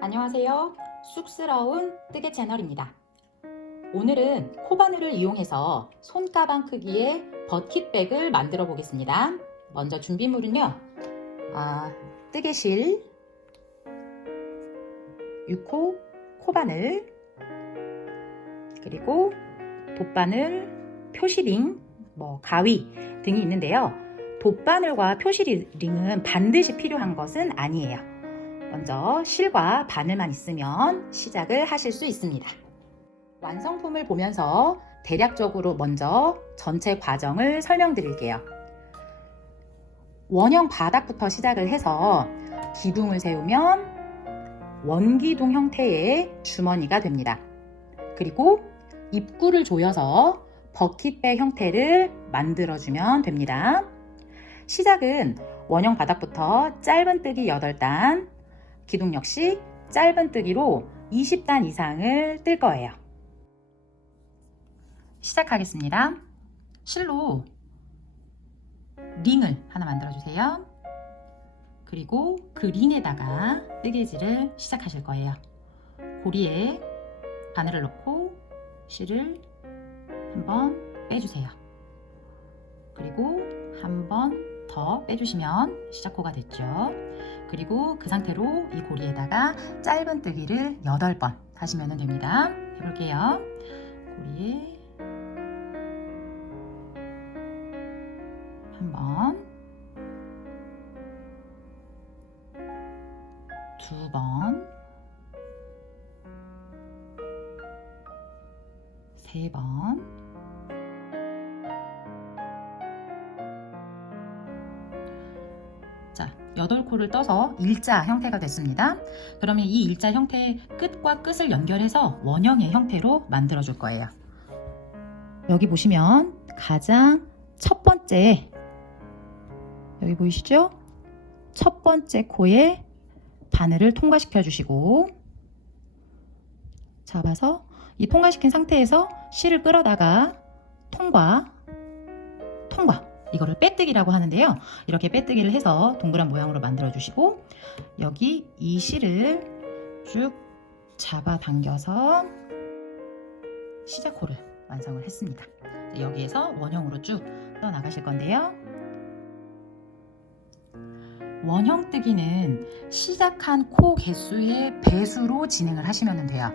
안녕하세요. 쑥스러운 뜨개 채널입니다. 오늘은 코바늘을 이용해서 손가방 크기의 버킷백을 만들어 보겠습니다. 먼저 준비물은요, 뜨개실, 6호 코바늘, 그리고 돗바늘, 표시링, 가위 등이 있는데요. 돗바늘과 표시링은 반드시 필요한 것은 아니에요. 먼저 실과 바늘만 있으면 시작을 하실 수 있습니다. 완성품을 보면서 대략적으로 먼저 전체 과정을 설명드릴게요. 원형 바닥부터 시작을 해서 기둥을 세우면 원기둥 형태의 주머니가 됩니다. 그리고 입구를 조여서 버킷백 형태를 만들어주면 됩니다. 시작은 원형 바닥부터 짧은뜨기 8단, 기둥 역시 짧은뜨기로 20단 이상을 뜰 거예요. 시작하겠습니다. 실로 링을 하나 만들어주세요. 그리고 그 링에다가 뜨개질을 시작하실 거예요. 고리에 바늘을 넣고 실을 한번 빼주세요. 그리고 한 번 더 빼주시면 시작호가 됐죠. 그리고 그 상태로 이 고리에다가 짧은뜨기를 8번 하시면 됩니다. 해볼게요. 고리에 한 번, 2번, 3번, 자, 8코를 떠서 일자 형태가 됐습니다. 그러면 이 일자 형태의 끝과 끝을 연결해서 원형의 형태로 만들어 줄 거예요. 여기 보시면 가장 첫 번째, 여기 보이시죠? 첫 번째 코에 바늘을 통과시켜 주시고, 잡아서 이 통과시킨 상태에서 실을 끌어다가 통과, 이거를 빼뜨기라고 하는데요. 이렇게 빼뜨기를 해서 동그란 모양으로 만들어 주시고, 여기 이 실을 쭉 잡아 당겨서 시작코를 완성을 했습니다. 여기에서 원형으로 쭉 떠나가실 건데요. 원형 뜨기는 시작한 코 개수의 배수로 진행을 하시면 돼요.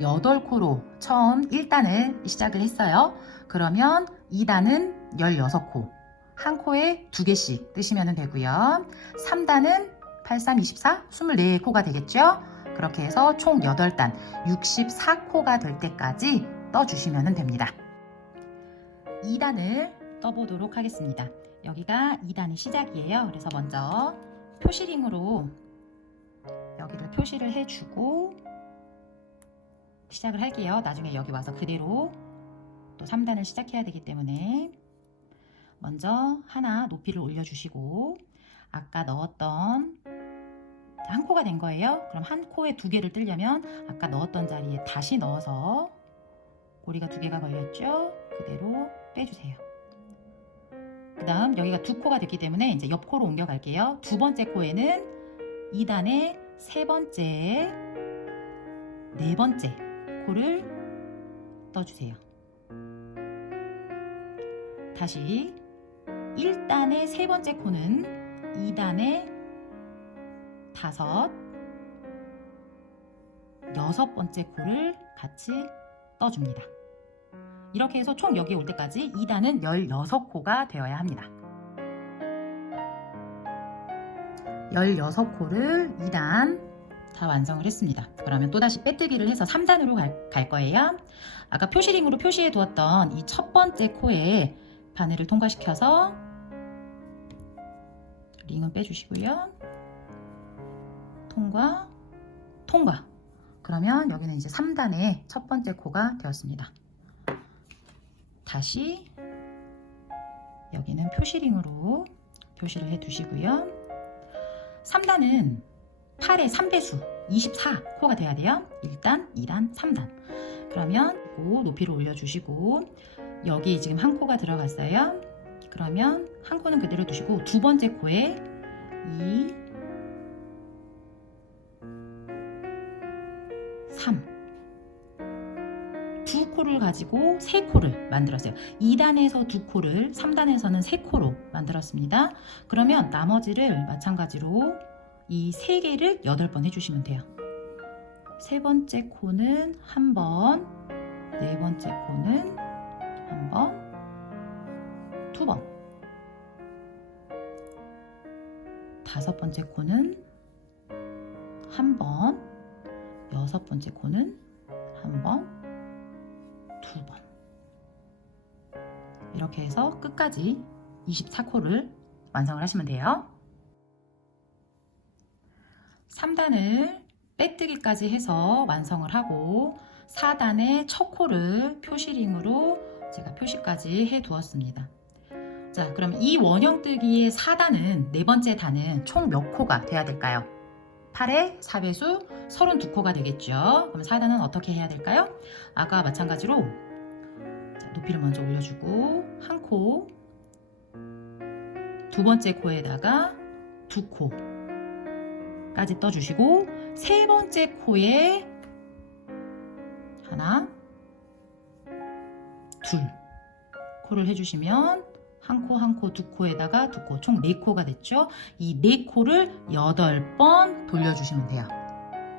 8코로 처음 1단을 시작을 했어요. 그러면 2단은 16코, 한 코에 2개씩 뜨시면 되고요. 3단은 8, 3, 24, 24코가 되겠죠. 그렇게 해서 총 8단, 64코가 될 때까지 떠주시면 됩니다. 2단을 떠보도록 하겠습니다. 여기가 2단의 시작이에요. 그래서 먼저 표시링으로 여기를 표시를 해주고 시작을 할게요. 나중에 여기 와서 그대로 또 3단을 시작해야 되기 때문에 먼저 하나 높이를 올려주시고, 아까 넣었던 한 코가 된 거예요. 그럼 한 코에 2개를 뜨려면 아까 넣었던 자리에 다시 넣어서 고리가 2개가 걸렸죠? 그대로 빼주세요. 그 다음 여기가 2코가 됐기 때문에 이제 옆 코로 옮겨 갈게요. 두 번째 코에는 2단의 세 번째, 네 번째 코를 떠주세요. 다시 1단의 세 번째 코는 2단의 5, 여섯 번째 코를 같이 떠줍니다. 이렇게 해서 총 여기 올 때까지 2단은 16코가 되어야 합니다. 16코를 2단 다 완성을 했습니다. 그러면 또다시 빼뜨기를 해서 3단으로 갈 거예요. 아까 표시링으로 표시해 두었던 이 첫 번째 코에 바늘을 통과시켜서 링은 빼주시고요. 통과, 통과. 그러면 여기는 이제 3단의 첫 번째 코가 되었습니다. 다시 여기는 표시링으로 표시를 해 두시고요. 3단은 8의 3배수 24코가 돼야 돼요. 1단, 2단, 3단. 그러면 높이를 올려주시고 여기에 지금 한 코가 들어갔어요. 그러면 한 코는 그대로 두시고 두 번째 코에 2, 3 두 코를 가지고 세 코를 만들었어요. 2단에서 두 코를 3단에서는 세 코로 만들었습니다. 그러면 나머지를 마찬가지로 이 세 개를 8번 해주시면 돼요. 세 번째 코는 한 번, 네 번째 코는 한 번, 두 번, 다섯 번째 코는 한 번, 여섯 번째 코는 한 번, 두 번. 이렇게 해서 끝까지 24코를 완성을 하시면 돼요. 3단을 빼뜨기까지 해서 완성을 하고 4단의 첫 코를 표시링으로 제가 표시까지 해 두었습니다. 자, 그럼 이 원형뜨기의 4단은 네 번째 단은 총 몇 코가 돼야 될까요? 8의 4배수 32코가 되겠죠. 그럼 4단은 어떻게 해야 될까요? 아까 마찬가지로 높이를 먼저 올려주고 한 코, 두 번째 코에다가 두 코까지 떠주시고 세 번째 코에 하나, 둘 코를 해주시면 한 코, 한 코, 두 코에다가 두 코, 총 4코가 됐죠. 이 4코를 8번 돌려주시면 돼요.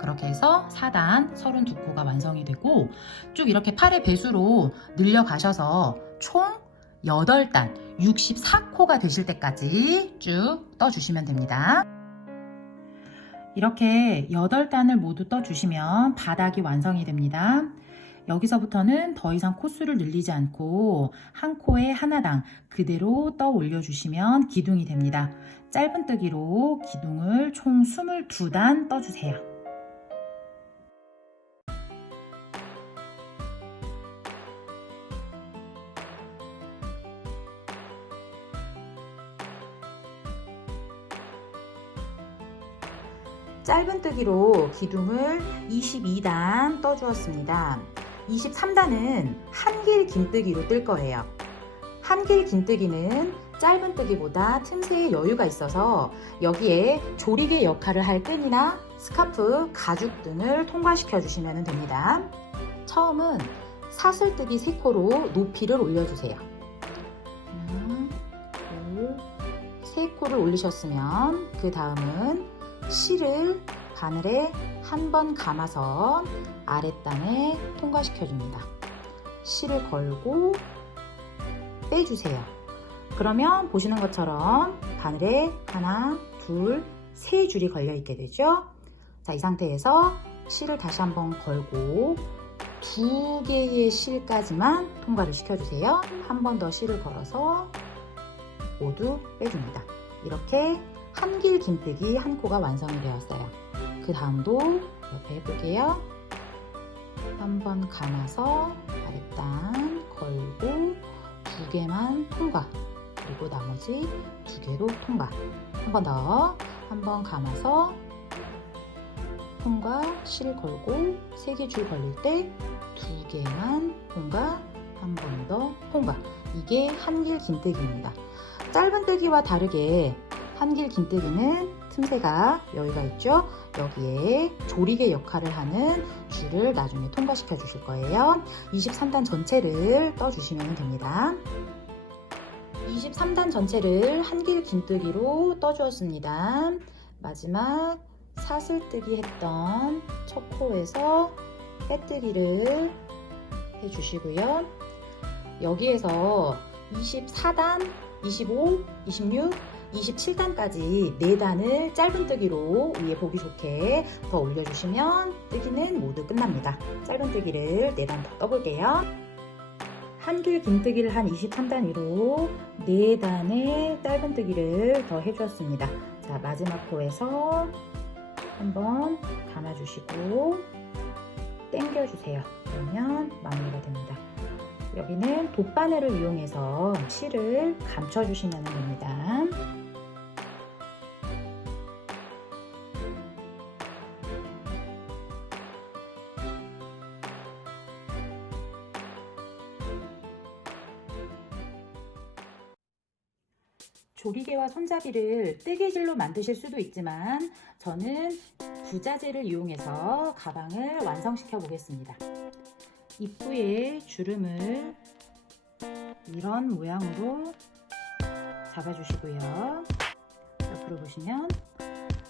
그렇게 해서 4단 32코가 완성이 되고 쭉 이렇게 8의 배수로 늘려가셔서 총 8단 64코가 되실 때까지 쭉 떠주시면 됩니다. 이렇게 8단을 모두 떠주시면 바닥이 완성이 됩니다. 여기서부터는 더 이상 코수를 늘리지 않고 한 코에 하나당 그대로 떠 올려주시면 기둥이 됩니다. 짧은뜨기로 기둥을 총 22단 떠주세요. 짧은뜨기로 기둥을 22단 떠주었습니다. 23단은 한길 긴뜨기로 뜰 거예요. 한길 긴뜨기는 짧은뜨기보다 틈새에 여유가 있어서 여기에 조리개 역할을 할 끈이나 스카프, 가죽 등을 통과시켜 주시면 됩니다. 처음은 사슬뜨기 3코로 높이를 올려주세요. 하나, 둘, 3코를 올리셨으면 그 다음은 실을 바늘에 한 번 감아서 아랫단에 통과시켜 줍니다. 실을 걸고 빼주세요. 그러면 보시는 것처럼 바늘에 하나, 둘, 세 줄이 걸려 있게 되죠. 자, 이 상태에서 실을 다시 한번 걸고 2개의 실까지만 통과를 시켜주세요. 한 번 더 실을 걸어서 모두 빼줍니다. 이렇게 한길 긴뜨기 한 코가 완성이 되었어요. 그 다음도 옆에 해볼게요. 한 번 감아서 아랫단 걸고 2개만 통과, 그리고 나머지 2개도 통과. 한 번 더, 한 번 감아서 통과, 실 걸고 3개 줄 걸릴 때 2개만 통과, 한 번 더 통과. 이게 한길 긴뜨기입니다. 짧은뜨기와 다르게 한길 긴뜨기는 틈새가 여유가 있죠. 여기에 조리개 역할을 하는 줄을 나중에 통과시켜 주실 거예요. 23단 전체를 떠주시면 됩니다. 23단 전체를 한길 긴뜨기로 떠주었습니다. 마지막 사슬뜨기 했던 첫 코에서 빼뜨기를 해주시고요. 여기에서 24단, 25, 26, 27단까지 4단을 짧은뜨기로 위에 보기 좋게 더 올려주시면 뜨기는 모두 끝납니다. 짧은뜨기를 4단 더 떠볼게요. 한길 긴뜨기를 한 23단 위로 4단의 짧은뜨기를 더 해주었습니다. 자, 마지막 코에서 한번 감아주시고 당겨주세요. 그러면 마무리가 됩니다. 여기는 돗바늘을 이용해서 실을 감춰주시면 됩니다. 조기개와 손잡이를 뜨개질로 만드실 수도 있지만 저는 부자재를 이용해서 가방을 완성시켜 보겠습니다. 입구에 주름을 이런 모양으로 잡아주시고요. 옆으로 보시면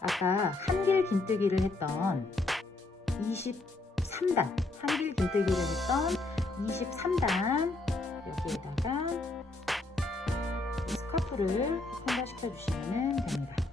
아까 한길 긴뜨기를 했던 23단, 한길 긴뜨기를 했던 23단 여기에다가 스카프를 손질시켜 주시면 됩니다.